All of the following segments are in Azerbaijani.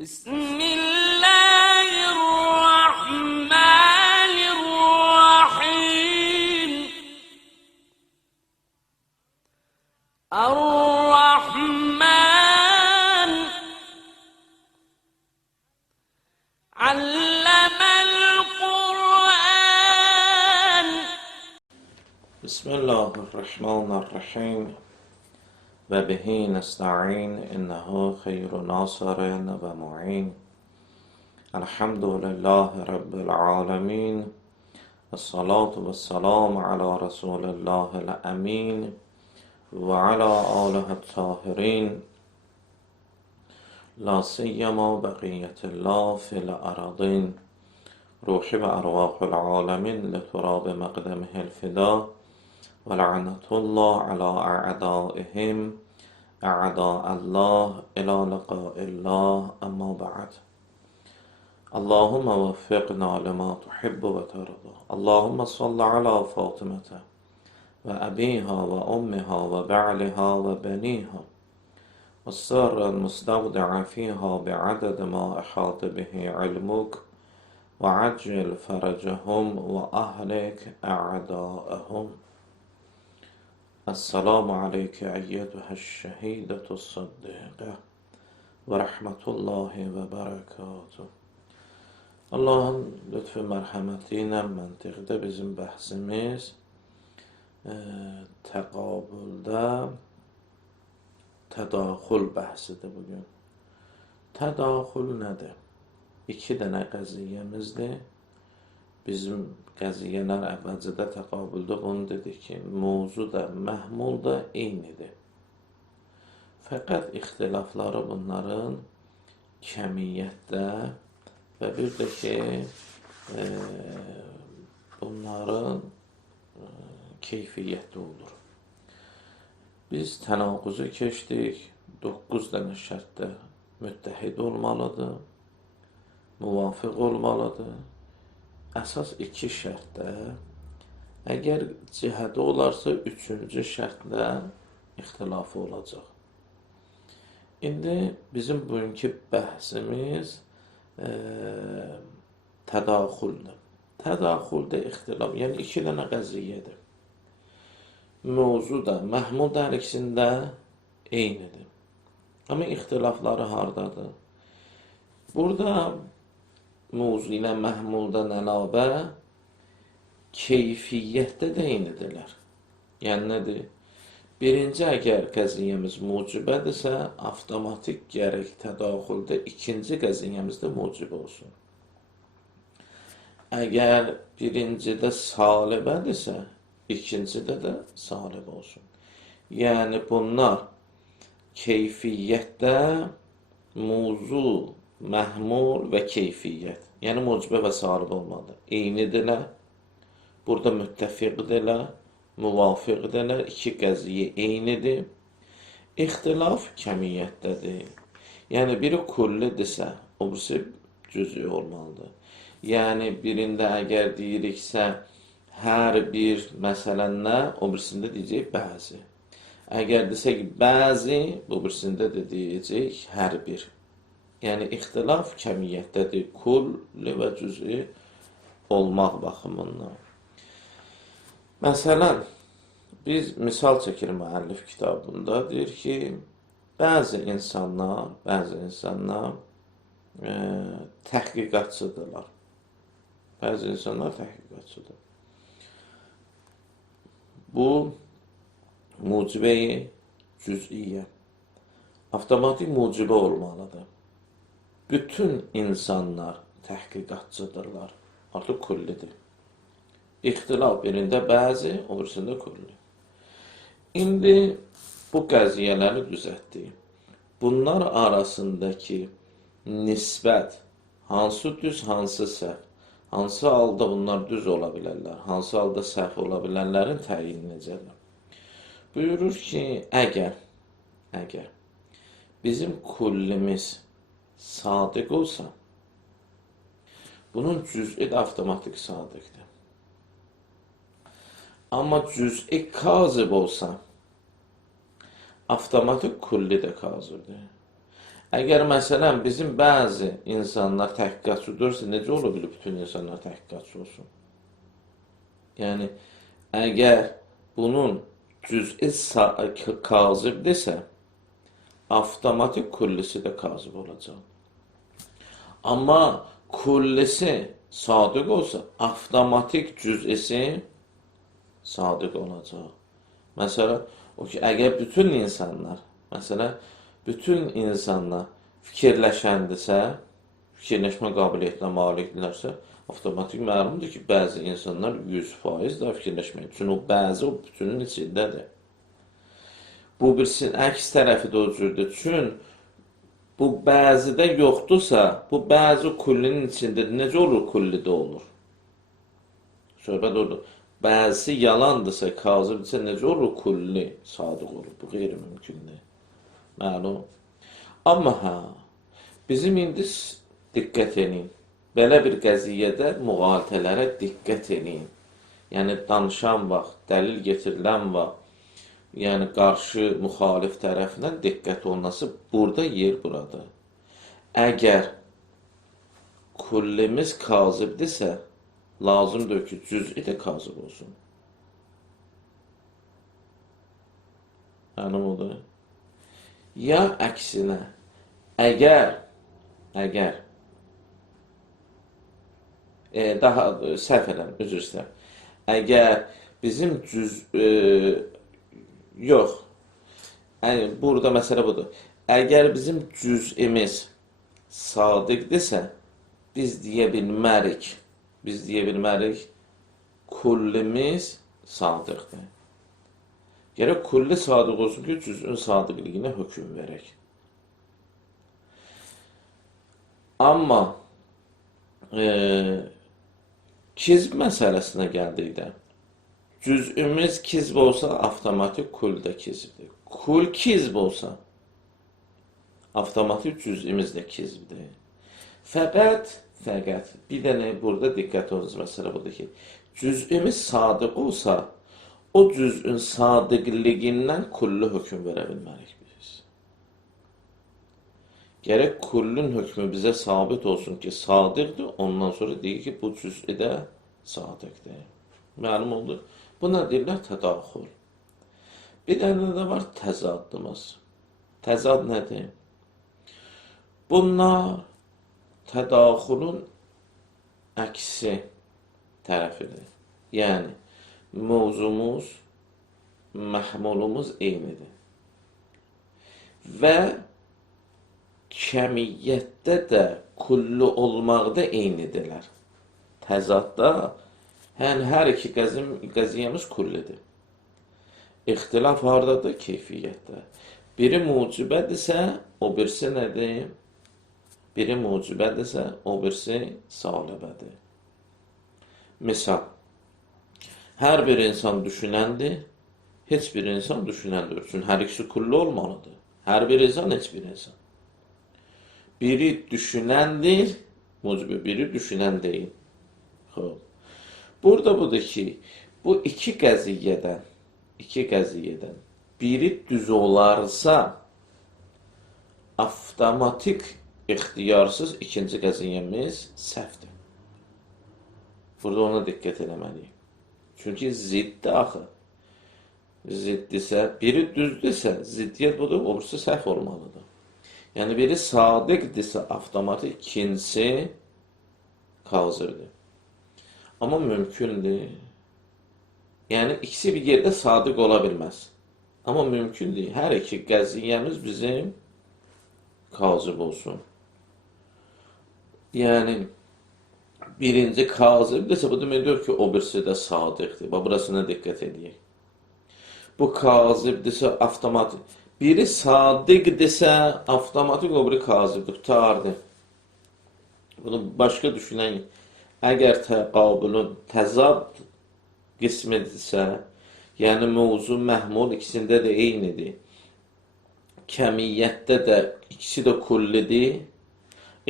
بسم الله الرحمن الرحيم الرحمن علم القرآن بسم الله الرحمن الرحیم و به نستعین انه خیر ناصر و معین. الحمد لله رب العالمین الصلاة والسلام علی رسول الله الامین و علی آله الطاهرین لا سیما بقیت الله فی الارضین. روحی و ارواح العالمین لتراب مقدمه الفدا ولعنة الله على أعدائهم أعداء الله إلى لقاء الله. أما بعد، اللهم وفقنا لما تحب وترضى. اللهم صل على فاطمة وأبيها وأمها وبعلها وبنيها والسر المستودع فيها بعدد ما أحاط به علمك وعجل فرجهم وأهلك أعداءهم. Esselamu aleyke eyyetüheş şehidetü saddîqe ve rahmetullahi ve berekatuhu. Allahın lütfü mərhəməti ilə məntiqdə bizim bəhsimiz təqabüldə tədaxul bəhsidir bugün. Tədaxul nədir? İki dənə qəziyyəmizdir. Bizim qəziyyələr əvvəlcədə təqabüldə bunu dedik ki, mövzu da, məhmul da eynidir. Fəqət ixtilafları bunların kəmiyyətdə və bir də ki, bunların keyfiyyətdə olur. Biz tənaquzu keçdik, 9 dənə şərtdə müttəhid olmalıdır, müvafiq olmalıdır. Əsas iki şərtdə, əgər cihədə olarsa, üçüncü şərtdə ixtilafı olacaq. İndi bizim bugünkü bəhsimiz tədaxuldur. Tədaxulda ixtilaf, yəni iki dənə qəziyyədir. Mövzu da, məhmul da hər ikisində eynidir. Amma ixtilafları hardadır? Burada mövzu ilə məhmuldan əlavə keyfiyyətdə də eynidirlər. Yəni nədir? Birinci, əgər qəziyyəmiz mucibədirsə, avtomatik gərək tədaxulda ikinci qəziyyəmiz də mucibə olsun. Əgər birincidə salibədirsə, ikincidə də salib olsun. Yəni bunlar keyfiyyətdə mövzu, məhmul və keyfiyyət. Yəni mucibə və salib olmalıdır. Eynidirlər, burada müttəfiqdirlər, müvafiqdirlər, iki qəziyyə eynidir. İxtilaf kəmiyyətdədir. Yəni biri kullidirsə, o birisi cüz'i olmalıdır. Yəni birində əgər deyiriksə, hər bir məsələn nə, o birisində deyəcək bəzi. Əgər desək bəzi, bu birisində də deyəcək hər bir. Yəni ixtilaf kəmiyyətdədir, kulli və cüz'i olmaq baxımından. Məsələn, biz misal çəkir müəllif kitabında, deyir ki, bəzi insanlar təhqiqatçıdırlar. Bəzi insanlar təhqiqatçıdır. Bu mucibə-i cüz'iyyə, avtomatik mucibə olmalıdır. Bütün insanlar təhqiqatçıdırlar. Artıq kullidir. İxtilaf birində bəzi, o birisində kulli. İndi bu qəziyyələri düzəltdik. Bunlar arasındakı nisbət, hansı düz, hansı səhv, hansı halda bunlar düz ola bilərlər, hansı halda səhv ola bilərlərin təyini necədir? Buyurur ki, əgər bizim kullimiz sadiq olsa, bunun cüz'i də avtomatik sadiqdir. Amma cüz'i kazib olsa, avtomatik kulli də kazibdir. Əgər məsələn bizim bəzi insanlar təhqiqatçı dursa, necə ola bilər bütün insanlar təhqiqatçı olsun? Yəni əgər bunun cüz'i kazibdirsə, avtomatik kullisi də kazib olacaq. Amma kullisi sadiq olsa, avtomatik cüz'isi sadiq olacaq. Məsələn, o ki, əgər bütün insanlar fikirləşəndirsə, fikirləşmə qabiliyyətinə malikdirlərsə, avtomatik məlumdur ki, bəzi insanlar 100% da fikirləşmək üçün o bəzi o bütünün içindədir. Bu birisinin əks tərəfi də o cürdür. Çün bu bəzidə yoxdursa, bu bəzi kullinin içindədir. Necə olur kullidə olur? Söhbət orada. Bəzisi yalandırsa, kazibdirsə necə olur kulli sadiq olur? Bu qeyri-mümkündür. Məlum. Amma bizim indi diqqət edin. Belə bir qəziyyədə müğaltələrə diqqət edin. Yəni danışan vaxt, dəlil getirilən vaxt, yəni qarşı müxalif tərəfindən diqqət olunması burada yer buradır. Əgər kullimiz kazibdirsə, lazımdır ki, cüz'i də kazib olsun. Məlum odur. Ya əksinə, əgər daha səhv edirəm, üzr istəyirəm. Əgər bizim yox, burada məsələ budur. Əgər bizim cüz'imiz sadiqdirsə, biz deyə bilmərik, kullimiz sadiqdir. Gərək kulli sadiq olsun ki, cüz'ün sadiqliyinə hökm verək. Amma kizb məsələsinə gəldikdə, cüz'ümüz kizb olsa, avtomatik kul da kizbdir. Kul kizb olsa, avtomatik cüz'imiz də kizbdir. Fəqət, bir dənə burada diqqət olunuz məsələ budur ki, cüz'imiz sadiq olsa, o cüz'ün sadiqliyindən kullu hökm verə bilmərik biz. Gərək kullun hökmü bizə sabit olsun ki, sadiqdir, ondan sonra deyir ki, bu cüz'i də sadiqdir. Məlum oldu. Buna deyirlər tədaxül. Bir dənə də var təzadımız. Təzad nədir? Bunlar tədaxülün əksi tərəfidir. Yəni, mövzumuz, məhmulumuz eynidir. Və kəmiyyətdə də, kullu olmaqda eynidirlər. Təzadda, hər iki qəziyyəmiz kullidir. İxtilaf haradadır? Keyfiyyətdə. Biri mucibədirsə, o birisi nədir? Biri mucibədirsə, o birisi salibədir. Misal, hər bir insan düşünəndir, heç bir insan düşünəndir. Üçün hər ikisi kullu olmalıdır. Hər bir insan, heç bir insan. Biri düşünəndir, mucibə, biri düşünən deyil. Burada budur ki, bu iki qəziyyədən biri düz olarsa, avtomatik, ixtiyarsız ikinci qəziyyəmiz səhvdir. Burada ona diqqət eləməliyik. Çünki ziddir axı. Ziddirsə, biri düzdürsə, ziddiyyət budur, o birisi səhv olmalıdır. Yəni, biri sadiqdirsə, avtomatik ikincisi kazibdir. Amma mümkündür. Yəni, ikisi bir yerdə sadiq ola bilməz. Amma mümkündür. Hər iki qəziyyəmiz bizim kazib olsun. Yəni, birinci kazibdirsə, bu deməkdir ki, o birisi də sadiqdir. Burasına diqqət edək. Bu kazibdirsə, avtomatik. Biri sadiqdirsə, avtomatik o biri kazibdir. Qutardır. Bunu başqa düşünən, əgər təqabülün təzad qismidirsə, yəni mövzu, məhmul ikisində də eynidir. Kəmiyyətdə də ikisi də kullidir.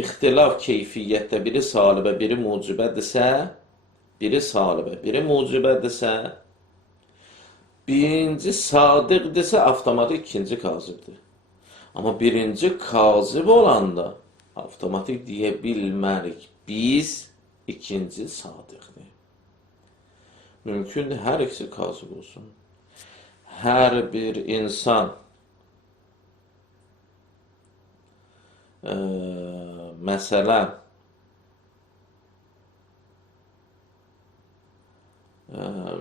İxtilaf keyfiyyətdə biri salibə, biri mucibədirsə, birinci sadiqdirsə, avtomatik ikinci kazibdir. Amma birinci kazib olanda avtomatik deyə bilmərik. Biz ikinci sadiqdir. Mümkündür hər ikisi kazib olsun. Hər bir insan məsələn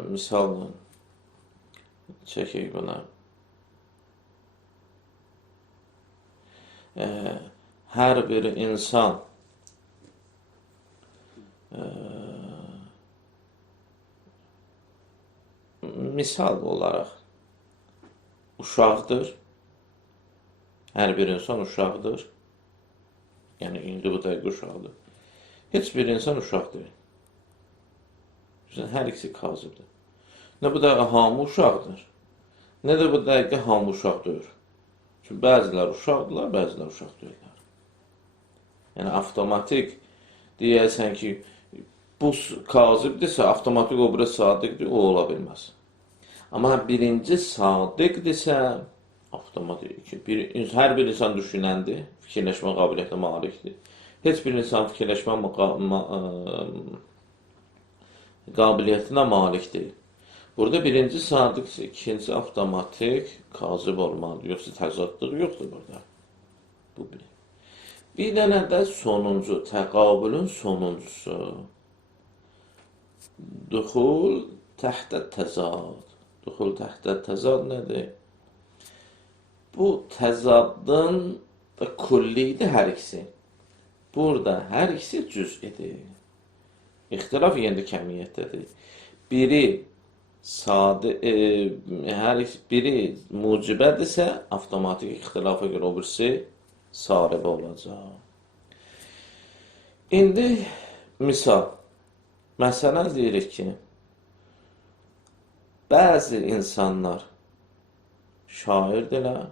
misal çəkək buna. Hər bir insan misal olaraq uşaqdır. Hər bir insan uşaqdır. Yəni indi bu dəqiqə uşaqdır. Heç bir insan uşaq deyil. Hər ikisi kazibdir. Nə bu dəqiqə hamı uşaqdır, nə də bu dəqiqə hamı uşaq deyil. Çünki bəzilər uşaqdırlar, bəzilər uşaq deyirlər. Yəni avtomatik deyəsən ki, bu kazibdirsə, avtomatik o biri sadiqdir, o ola bilməz. Amma birinci sadiqdirsə, avtomatik hər bir insan düşünəndir, fikirləşmə qabiliyyətinə malikdir. Heç bir insan fikirləşmə qabiliyyətinə malik deyil. Burada birinci sadiqsə, ikinci avtomatik kazib olmalıdır. Yoxsa təzadlıq yoxdur burada. Bu bir. Bir dənə də sonuncu, təqabülün sonuncusu. Duxul təhtə təzad. Duxul təhtə təzad nədir? Bu təzadın da kullidir hər ikisi. Burada hər ikisi cüz'idir. İxtilaf yenə də kəmiyyətdədir. Biri biri mucibədirsə, avtomatik ixtilafa görə o birisi saribə olacaq. İndi misal, məsələn deyirik ki, bəzi insanlar şairdirlər,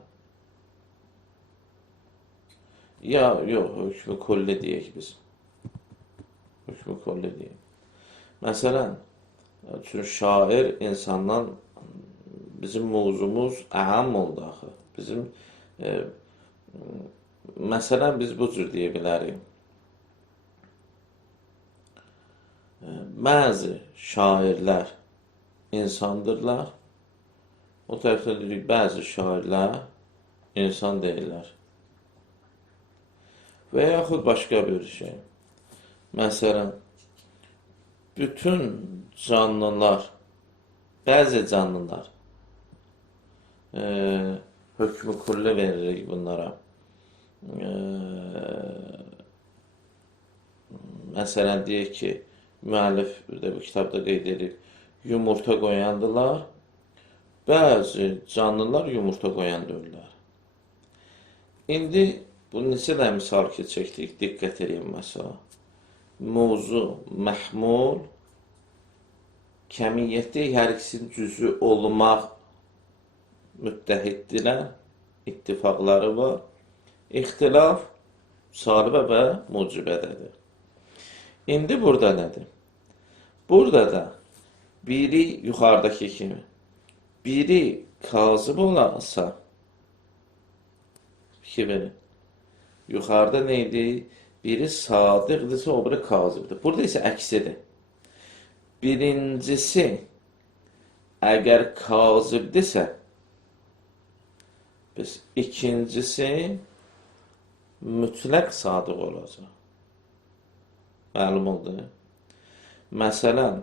ya yox, hökmü kulli deyək biz. Hökmü kulli deyək. Məsələn, çünki şair insandan bizim mövzumuz əham oldu axı. Bizim məsələn biz bu cür deyə bilərik. Bəzi şairlər insandırlar. O tərəfdə deyirik, bəzi şairlər insan deyirlər. Və yaxud başqa bir şey. Məsələn, bütün canlılar, bəzi canlılar hökmü kulli veririk bunlara. Məsələn, deyək ki, müəllif də bu kitabda qeyd edir, yumurta qoyandılar, bəzi canlılar yumurta qoyan deyirlər. İndi bu neçə də misal keçəcəkdik, diqqət edin məsələ. Mövzu məhmul, kəmiyyətdə hər ikisinin cüzü olmaq müttəhiddirlər, ittifaqları var. İxtilaf salibə və mucibədədir. İndi burada nədir? Burada da biri yuxarıdakı kimi, biri kazib olarsa, fikir verin. Yuxarıda neydi? Biri sadiqdirsə, o biri kazibdir. Burada isə əksidir. Birincisi, əgər kazibdirsə, biz ikincisi mütləq sadiq olacaq. Məlum oldu. Məsələn,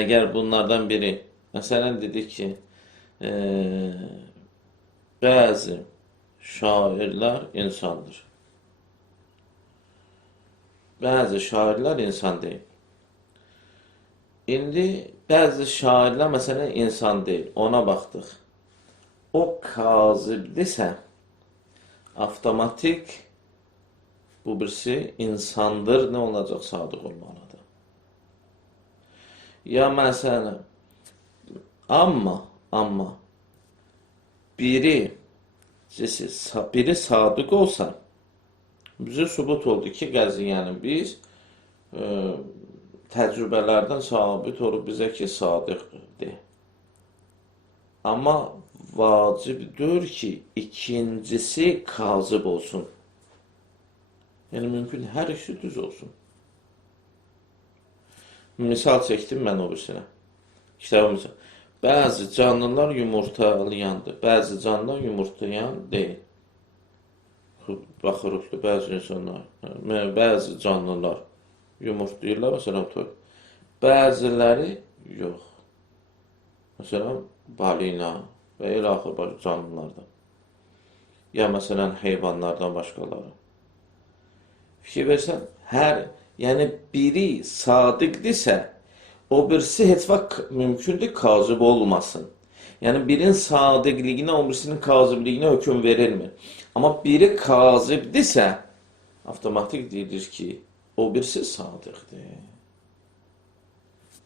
əgər bunlardan biri, məsələn dedik ki, bəzi şairlər insandır. Bəzi şairlər insan deyil. İndi bəzi şairlər məsələn insan deyil. Ona baxdıq. O kazibdirsə, avtomatik bu birisi insandır, nə olacaq? Sadiq olmalıdır. Ya məsələn, amma biri sadiq olsa, bizə sübut oldu ki, qəziyyənin biz təcrübələrdən sabit olub bizə ki, sadiqdir. Amma vacibdir ki ikincisi kazıb olsun. Yəni mümkün hər ikisi düz olsun. Misal çəkdim mən o birisinə. Kitabımıza. Bəzi canlılar yumurtalayandır, bəzi canlılar yumurtlayan deyil. Baxırıq ki, bəzi insanlar, bəzi canlılar yumurtlayırlar, məsələn, bəziləri yox. Məsələn, balina və elə axır canlılardan. Ya məsələn, heyvanlardan başqaları. Fikir versən, yəni biri sadiqdirsə, o birisi heç vaxt mümkündür kazıb olmasın. Yəni birinin sadiqliyinə, o birisinin kazibliyinə hökm verilmir. Amma biri kazibdirsə, avtomatik deyilir ki, o birisi sadiqdir.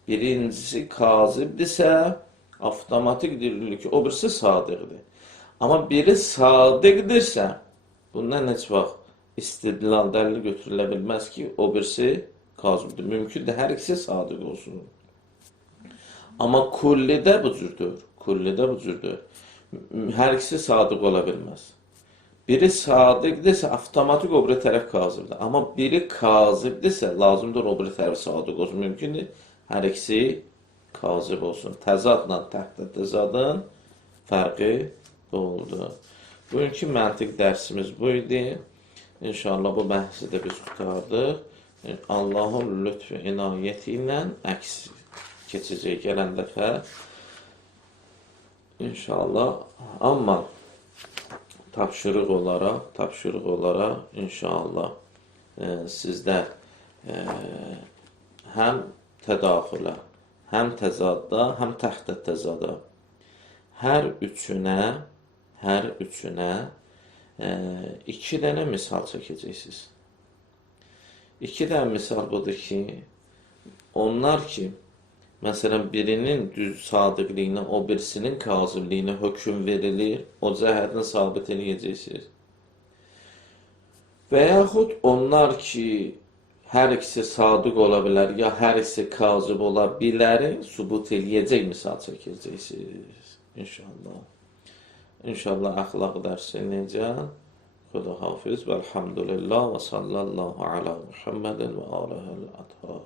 Birincisi kazibdirsə, avtomatik deyilir ki, o birisi sadiqdir. Amma biri sadiqdirsə, bundan heç vaxt istidlal dəlili götürülə bilməz ki, o birisi kazibdir. Mümkündür, hər ikisi sadiq olsun. Amma kullidə bu cürdür. Kullidə bu cürdür. Hər ikisi sadiq ola bilməz. Biri sadiqdirsə, avtomatik o biri tərəf kazibdir. Amma biri kazibdirsə, lazımdır o biri tərəf sadiq olsun. Mümkündür, hər ikisi kazib olsun. Təzadla təhddə təzadın fərqi bu oldu. Bugünkü məntiq dərsimiz bu idi. İnşallah bu bəhsi də biz qutardıq. Allahın lütfü inayəti ilə əks keçəcək gələn dəfə. İnşallah. Amma tapşırıq olaraq inşallah sizdə həm tədaxülə, həm təzadda, həm təhddə təzada hər üçünə 2 dənə misal çəkəcəksiniz. 2 dənə misal budur ki, onlar ki, məsələn, birinin düz sadiqliyinə, o birisinin kazibliyinə hökm verilir, o cəhətini sabit edəcəksiniz. Və yaxud onlar ki, hər ikisi sadiq ola bilər, ya hər ikisi kazib ola bilər, sübut eləyəcək misal çəkəcəksiniz. İnşallah. İnşallah əxlaq dərsi necə? Xuda hafiz və elhamdülillah və sallallahu ala Muhammedin və aleyhəl-ədhar.